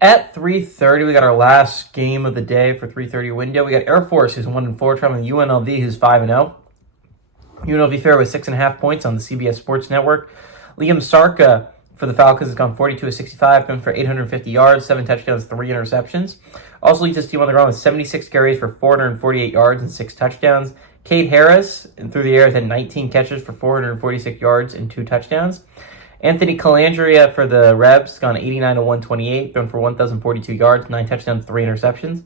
At 3:30, we got our last game of the day for 3:30 window. We got Air Force, who's 1-4, traveling UNLV, who's 5-0. UNLV fair with 6.5 points on the CBS Sports Network. Liam Sarka for the Falcons has gone 42-65, going for 850 yards, 7 touchdowns, 3 interceptions. Also leads his team on the ground with 76 carries for 448 yards and 6 touchdowns. Cade Harris, through the air, has had 19 catches for 446 yards and 2 touchdowns. Anthony Calandria for the Rebs, gone 89-128, thrown for 1,042 yards, 9 touchdowns, 3 interceptions.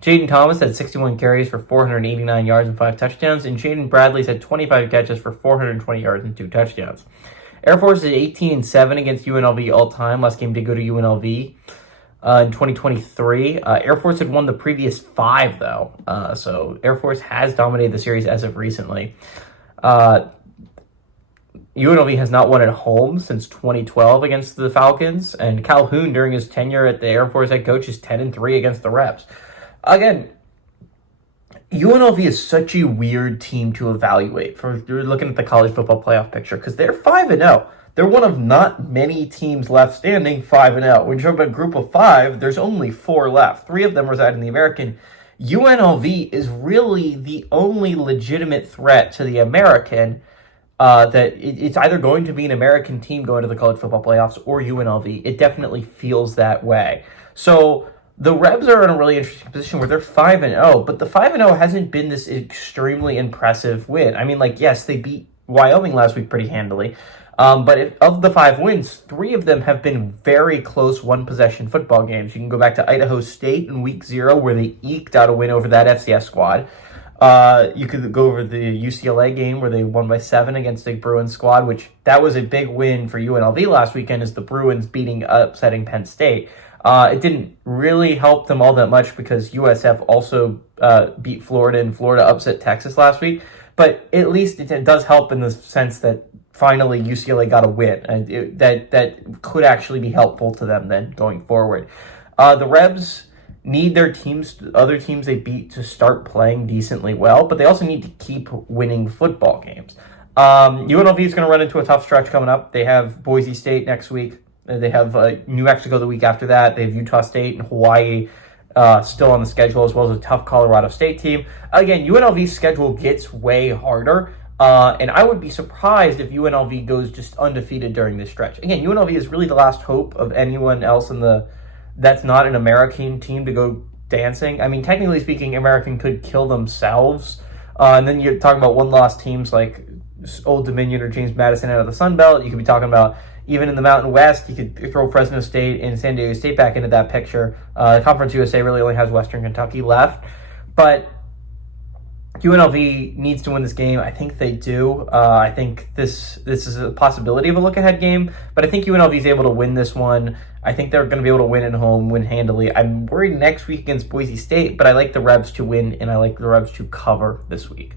Jaden Thomas had 61 carries for 489 yards and 5 touchdowns, and Jaden Bradley's had 25 catches for 420 yards and 2 touchdowns. Air Force is 18-7 against UNLV all-time. Last game did go to UNLV in 2023. Air Force had won the previous 5, though, so Air Force has dominated the series as of recently. UNLV has not won at home since 2012 against the Falcons, and Calhoun, during his tenure at the Air Force head coach, is 10-3 against the Rebs. Again, UNLV is such a weird team to evaluate for you're looking at the college football playoff picture because they're 5-0. They're one of not many teams left standing 5-0. When you talk about a group of 5, there's only 4 left. 3 of them reside in the American. UNLV is really the only legitimate threat to the American. That it's either going to be an American team going to the college football playoffs or UNLV. It definitely feels that way. So the Rebs are in a really interesting position where they're 5-0, but the 5-0 hasn't been this extremely impressive win. I mean, yes, they beat Wyoming last week pretty handily, but of the 5 wins, 3 of them have been very close one-possession football games. You can go back to Idaho State in Week 0 where they eked out a win over that FCS squad. You could go over the UCLA game where they won by 7 against the Bruins squad, which that was a big win for UNLV last weekend as the Bruins upsetting Penn State. It didn't really help them all that much because USF also beat Florida and Florida upset Texas last week. But at least it does help in the sense that finally UCLA got a win, and that could actually be helpful to them then going forward. The Rebs need their other teams they beat to start playing decently well, but they also need to keep winning football games. UNLV is going to run into a tough stretch coming up. They have Boise State next week. They have New Mexico the week after that. They have Utah State and Hawaii still on the schedule, as well as a tough Colorado State team. Again, UNLV's schedule gets way harder, and I would be surprised if UNLV goes just undefeated during this stretch. Again, UNLV is really the last hope of anyone else that's not an American team to go dancing. I mean, technically speaking, American could kill themselves. And then you're talking about one-loss teams like Old Dominion or James Madison out of the Sun Belt. You could be talking about, even in the Mountain West, you could throw Fresno State and San Diego State back into that picture. Conference USA really only has Western Kentucky left. But UNLV needs to win this game. I think they do. I think this is a possibility of a look-ahead game, but I think UNLV is able to win this one. I think they're going to be able to win at home, win handily. I'm worried next week against Boise State, but I like the Rebs to win, and I like the Rebs to cover this week.